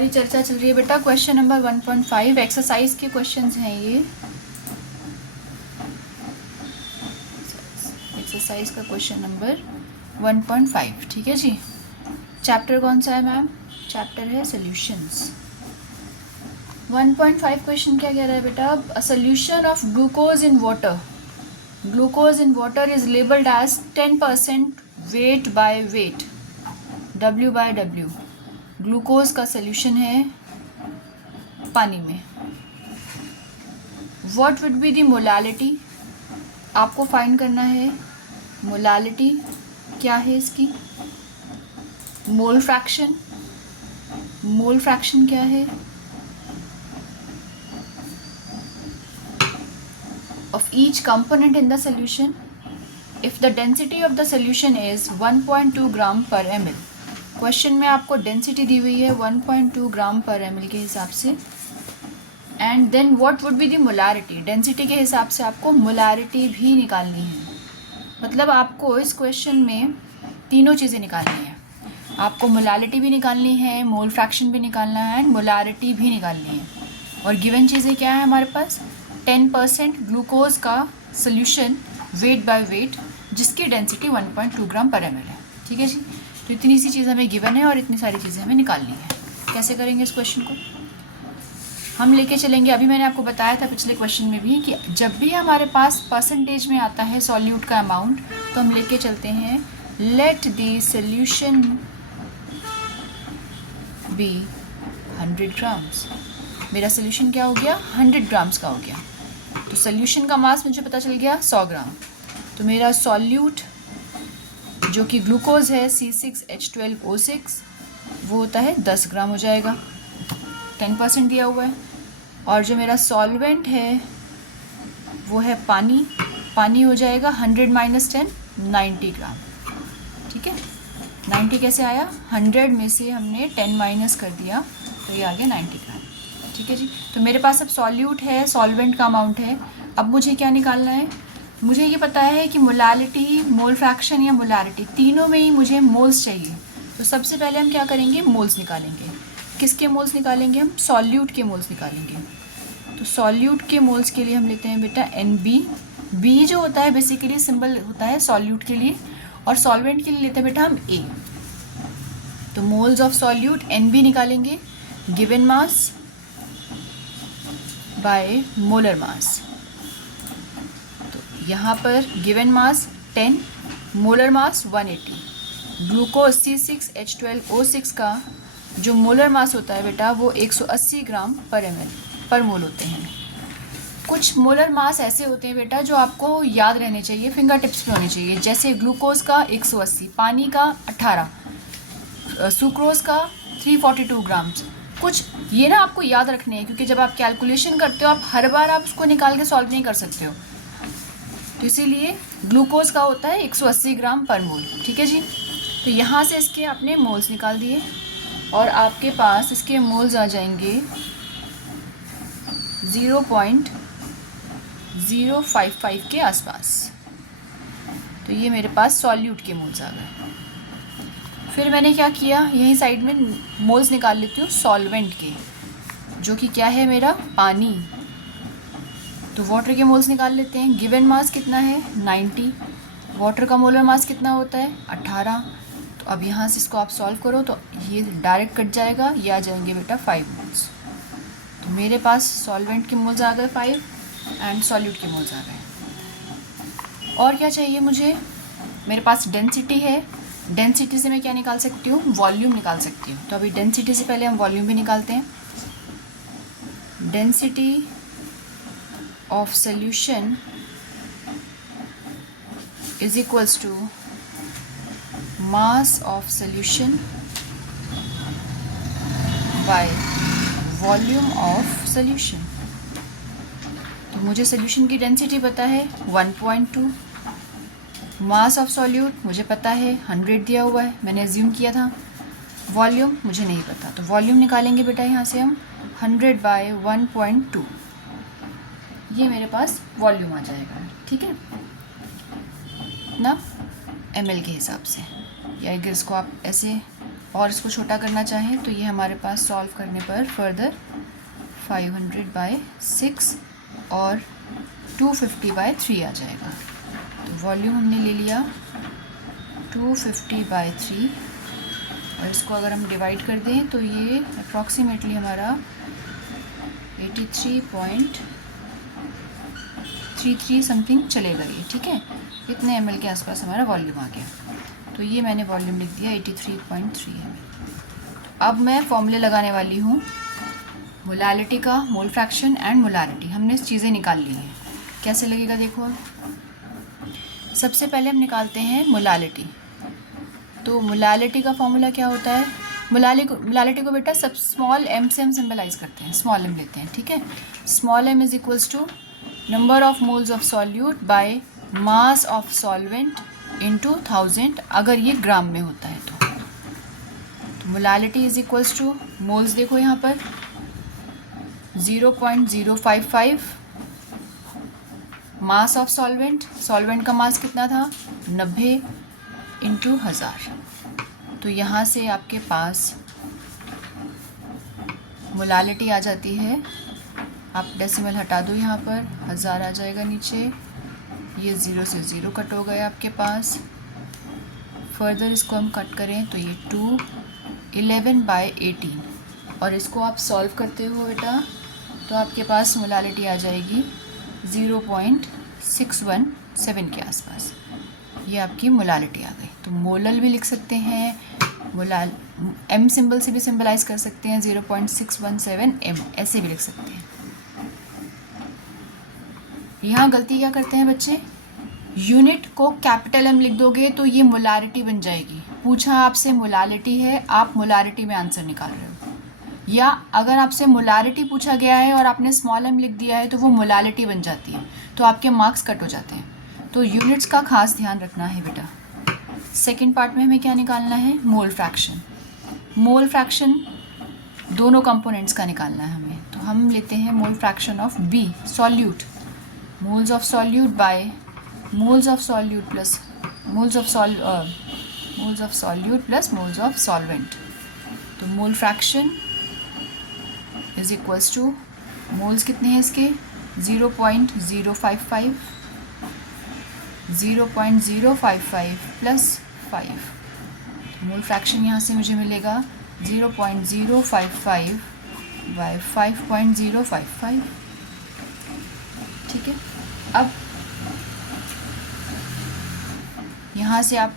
हमारी चर्चा चल रही है बेटा क्वेश्चन नंबर 1.5 एक्सरसाइज के क्वेश्चंस हैं ये। एक्सरसाइज का क्वेश्चन नंबर 1.5, ठीक है जी। चैप्टर कौन सा है मैम? चैप्टर है सॉल्यूशंस। 1.5 क्वेश्चन क्या कह रहा है बेटा? A solution of glucose in water, glucose in water is labelled as 10% weight by weight, W/W। Glucose का सॉल्यूशन है पानी में। What would be the molality? आपको फाइंड करना है मोलालिटी क्या है इसकी। मोल फ्रैक्शन, मोल फ्रैक्शन क्या है? Of each component in the solution if the density of the solution is 1.2 ग्राम पर ml। क्वेश्चन में आपको डेंसिटी दी हुई है 1.2 ग्राम पर ml के हिसाब से। And then what would be the molarity? Density के हिसाब से आपको मोलारिटी भी निकालनी है। मतलब आपको इस क्वेश्चन में तीनों चीज़ें निकालनी है। आपको मोलारिटी भी निकालनी है, मोल फ्रैक्शन भी निकालना है, एंड मोलारिटी भी निकालनी है। और गिवन चीज़ें क्या है हमारे पास? 10% ग्लूकोज का सोल्यूशन वेट बाय वेट जिसकी डेंसिटी 1.2 ग्राम पर ml है, ठीक है जी। तो इतनी सी चीज़ हमें गिवन है और इतनी सारी चीज़ें हमें निकालनी है। कैसे करेंगे इस क्वेश्चन को? हम लेके चलेंगे, अभी मैंने आपको बताया था पिछले क्वेश्चन में भी कि जब भी हमारे पास परसेंटेज में आता है सॉल्यूट का अमाउंट तो हम लेके चलते हैं let the solution be 100 grams. मेरा सॉल्यूशन क्या हो गया? 100 ग्राम्स का हो गया। तो सॉल्यूशन का मास मुझे पता चल गया 100 ग्राम। तो मेरा सॉल्यूट जो कि ग्लूकोज है C6H12O6 वो होता है 10 ग्राम हो जाएगा, 10% दिया हुआ है। और जो मेरा सॉल्वेंट है वो है पानी, पानी हो जाएगा 100 - 10 90 ग्राम, ठीक है। 90 कैसे आया? 100 में से हमने 10 माइनस कर दिया तो ये आ गया 90 ग्राम, ठीक है जी। तो मेरे पास अब सॉल्यूट है, सॉल्वेंट का अमाउंट है। अब मुझे क्या निकालना है? मुझे ये पता है कि मोलालिटी, मोल फ्रैक्शन या मोलारिटी तीनों में ही मुझे मोल्स चाहिए। तो सबसे पहले हम क्या करेंगे? मोल्स निकालेंगे। किसके मोल्स निकालेंगे हम? सॉल्यूट के मोल्स निकालेंगे। तो सॉल्यूट के मोल्स के लिए हम लेते हैं बेटा NB। B जो होता है बेसिकली सिंबल होता है सॉल्यूट के लिए, और सॉल्वेंट के लिए लेते हैं बेटा हम A। तो मोल्स ऑफ सॉल्यूट NB निकालेंगे, given mass by molar mass. तो यहाँ पर given mass 10, molar mass 180। Glucose C6H12O6 का जो मोलर मास होता है बेटा वो 180 ग्राम पर ml पर मोल होते हैं। कुछ मोलर मास ऐसे होते हैं बेटा जो आपको याद रहने चाहिए, फिंगर टिप्स पे होने चाहिए। जैसे ग्लूकोज का 180, पानी का 18, सुक्रोज का 342 ग्राम्स। कुछ ये ना आपको याद रखने हैं क्योंकि जब आप कैलकुलेशन करते हो आप हर बार आप उसको निकाल के सॉल्व नहीं कर सकते हो। तो इसीलिए ग्लूकोज का होता है 180 ग्राम पर मोल, ठीक है जी। तो यहाँ से इसके आपने मोल्स निकाल दिए और आपके पास इसके मोल्स आ जाएंगे 0.055 के आसपास। तो ये मेरे पास सॉल्यूट के मोल्स आ गए। फिर मैंने क्या किया, यही साइड में मोल्स निकाल लेती हूँ सॉल्वेंट के, जो कि क्या है मेरा? पानी। तो वाटर के मोल्स निकाल लेते हैं। गिवन मास कितना है? 90। वाटर का मोलर मास कितना होता है? 18। तो अब यहाँ से इसको आप सॉल्व करो तो ये डायरेक्ट कट जाएगा, ये आ जाएंगे बेटा 5 मोल्स। तो मेरे पास सॉल्वेंट के मोल्स आ गए 5 एंड सॉल्यूट के मोल्स आ गए। और क्या चाहिए मुझे? मेरे पास डेंसिटी है। डेंसिटी से मैं क्या निकाल सकती हूँ? वॉल्यूम निकाल सकती हूँ। तो अभी डेंसिटी से पहले हम वॉल्यूम भी निकालते हैं। Density of solution is equals to mass of solution by volume of solution. तो मुझे सॉल्यूशन की डेंसिटी पता है 1.2, मास ऑफ सॉल्यूट मुझे पता है 100 दिया हुआ है, मैंने अज्यूम किया था। वॉल्यूम मुझे नहीं पता, तो वॉल्यूम निकालेंगे बेटा यहाँ से हम 100/1.2। ये मेरे पास वॉल्यूम आ जाएगा, ठीक है ना, ml के हिसाब से। या अगर इसको आप ऐसे और इसको छोटा करना चाहें तो ये हमारे पास सॉल्व करने पर फर्दर 500/6 और 250/3 आ जाएगा। तो वॉल्यूम हमने ले लिया 250/3 और इसको अगर हम डिवाइड कर दें तो ये अप्रॉक्सीमेटली हमारा 83.33 समथिंग चलेगा ये, ठीक है। इतने ml के आसपास हमारा वॉल्यूम आ गया। तो ये मैंने वॉल्यूम लिख दिया 83.3 ml। अब मैं फॉर्मूले लगाने वाली हूँ मोलालिटी का, मोल फ्रैक्शन एंड मोलालिटी। हमने चीज़ें निकाल ली हैं, कैसे लगेगा देखो। सबसे पहले हम निकालते हैं मोलालिटी। तो मोलालिटी का फॉर्मूला क्या होता है? मोलालिटी को बेटा सब स्मॉल m से हम सिंबलाइज करते हैं, स्मॉल m लेते हैं, ठीक है। Small m is equals to number of moles of solute by mass of solvent into 1000, अगर ये ग्राम में होता है तो molality is equals to moles देखो यहाँ पर 0.055, मास ऑफ सॉल्वेंट, सॉल्वेंट का मास कितना था 90 इंटू 1000। तो यहाँ से आपके पास मोलालिटी आ जाती है, आप डेसिमल हटा दो, यहाँ पर 1000 आ जाएगा नीचे, ये 0 से 0 कट हो गया आपके पास। फर्दर इसको हम कट करें तो ये 211/18 और इसको आप सॉल्व करते हो बेटा तो आपके पास मोलालिटी आ जाएगी 0.617 के आसपास। ये आपकी मोलालिटी आ गई। तो मोलल भी लिख सकते हैं, मोलाल m सिंबल से भी सिंबलाइज कर सकते हैं 0.617 m, ऐसे भी लिख सकते हैं। यहाँ गलती क्या करते हैं बच्चे, यूनिट को कैपिटल M लिख दोगे तो ये मोलारिटी बन जाएगी। पूछा आपसे मोलालिटी है, आप मोलारिटी में आंसर निकाल रहे हो, या अगर आपसे मोलारिटी पूछा गया है और आपने स्मॉल m लिख दिया है तो वो मोलालिटी बन जाती है, तो आपके मार्क्स कट हो जाते हैं। तो यूनिट्स का खास ध्यान रखना है बेटा। सेकंड पार्ट में हमें क्या निकालना है, मोल फ्रैक्शन। मोल फ्रैक्शन दोनों कंपोनेंट्स का निकालना है हमें। तो हम लेते हैं mole fraction of B, solute, moles of solute by moles of solute plus moles of solute plus moles of solvent. तो mole fraction is equals to moles कितने हैं इसके 0.055 प्लस 5। मोल फ्रैक्शन यहाँ से मुझे मिलेगा 0.055 बाय 5.055, ठीक है। अब यहाँ से आप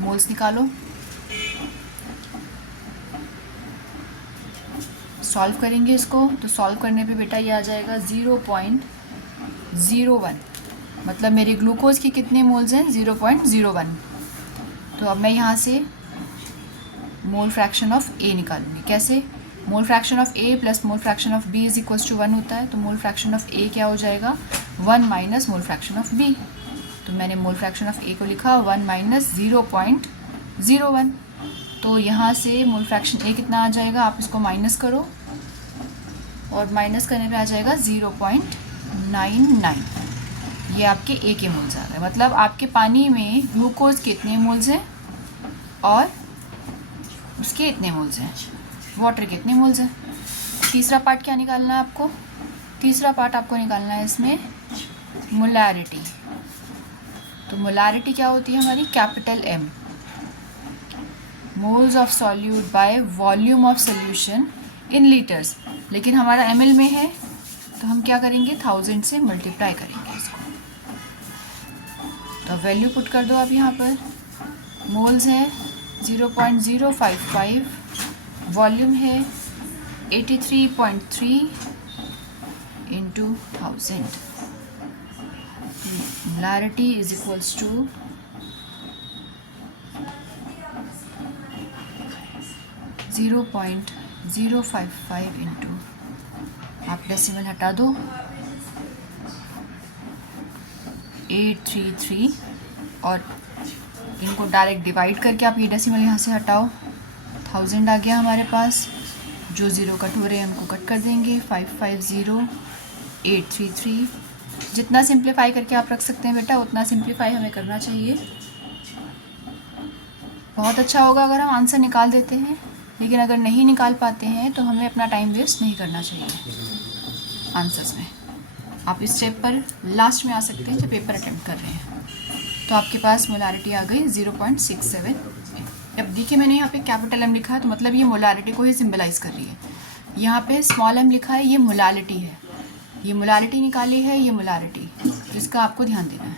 मोल्स निकालो, सॉल्व करेंगे इसको। तो सॉल्व करने पे बेटा ये आ जाएगा 0.01, मतलब मेरे ग्लूकोज की कितने मोल्स हैं 0.01। तो अब मैं यहाँ से मोल फ्रैक्शन ऑफ A निकालूंगी। कैसे, mole fraction of A plus mole fraction of B is equals to 1 होता है। तो मोल फ्रैक्शन ऑफ A क्या हो जाएगा 1 minus mole fraction of B। तो मैंने मोल फ्रैक्शन ऑफ A को लिखा 1 माइनस 0.01। तो यहाँ से मोल फ्रैक्शन A कितना आ जाएगा, आप इसको माइनस करो और माइनस करने पे आ जाएगा 0.99। ये आपके A के मोल्स आ गए। मतलब आपके पानी में ग्लूकोज के इतने मोल्स हैं और उसके इतने मोल्स हैं, वाटर के इतने मोल्स हैं। तीसरा पार्ट क्या निकालना है आपको, तीसरा पार्ट आपको निकालना है इसमें मोलारिटी। तो मोलारिटी क्या होती है हमारी, capital M, moles of solute bye volume of solution in litres. लेकिन हमारा ml में है तो हम क्या करेंगे 1000 से मल्टीप्लाई करेंगे इसको। तो वैल्यू पुट कर दो आप यहाँ पर। मोल्स है 0.055, वॉल्यूम है 83.3 into 1000। Molarity is equals to 0.055 into, आप डेसिमल हटा दो 833 और इनको डायरेक्ट डिवाइड करके आप ये डेसिमल यहाँ से हटाओ। 1000 आ गया हमारे पास, जो ज़ीरो कट हो रहे हैं उनको कट कर देंगे। 550833। जितना सिंप्लीफाई करके आप रख सकते हैं बेटा उतना सिंप्लीफाई हमें करना चाहिए। बहुत अच्छा होगा अगर हम आंसर निकाल देते हैं, लेकिन अगर नहीं निकाल पाते हैं तो हमें अपना टाइम वेस्ट नहीं करना चाहिए आंसर्स में। आप इस स्टेप पर लास्ट में आ सकते हैं जब पेपर अटेम्प्ट कर रहे हैं। तो आपके पास मोलारिटी आ गई 0.67। अब देखिए मैंने यहाँ पे कैपिटल एम लिखा है तो मतलब ये मोलारिटी को ही सिंबलाइज कर रही है। यहाँ पे स्मॉल एम लिखा है, ये मोलालिटी है, ये मोलारिटी निकाली है, ये मोलारिटी, जिसका आपको ध्यान देना है।